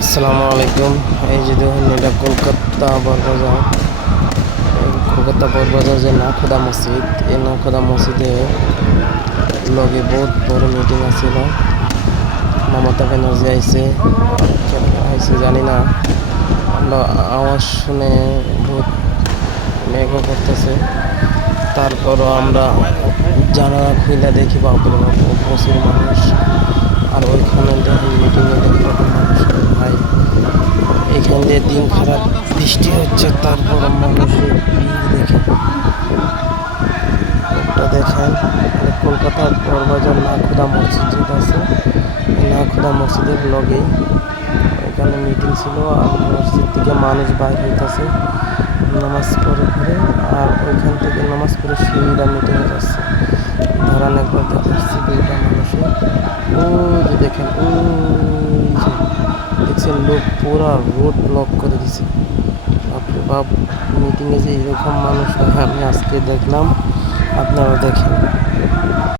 আসসালামু আলাইকুম। এই যে দেখুন, এটা কলকাতা বড়বাজার। এই কলকাতা বড়বাজার যে নাখোদা মসজিদ, এই নাখোদা মসজিদে লগে বহুত বড় মিটিং আছিল। মমতা ব্যানার্জি আইসে, আইসে জানি না, আমরা আওয়াজ শুনে বহুত মেঘও করতেছে। তারপরও আমরা জানালা খুলে দেখি, বাপরে বাপ, প্রচুর মানুষ। আর ওইখানে দেখুন মিটিংয়ে দেখি মানুষ, ভাই এখান দিয়ে দিন খারাপ, বৃষ্টি হচ্ছে, তারপর মানুষের ভিড় দেখে ওটা দেখেন। কলকাতার বড়বাজার নাখোদা মসজিদ যেটা আছে, এই নাখোদা মসজিদের লগেই এখানে মিটিং ছিল। আর মসজিদ থেকে মানুষ বাইর হইতেছে নামাজ পড়ে পড়ে, আর ওইখান থেকে নামাজ পড়ে সিঁড়িরা মিটিংয়ে যাচ্ছে। ধরান একবার দেখাচ্ছি দুইটা মানুষের, ওই যে দেখেন, ওই যে দেখছেন, লোক পুরা রোড ব্লক করে দিছে। বাপরে বাপ, মিটিংয়ে যে এরকম মানুষ হয় আমি আজকে দেখলাম, আপনারা দেখেন।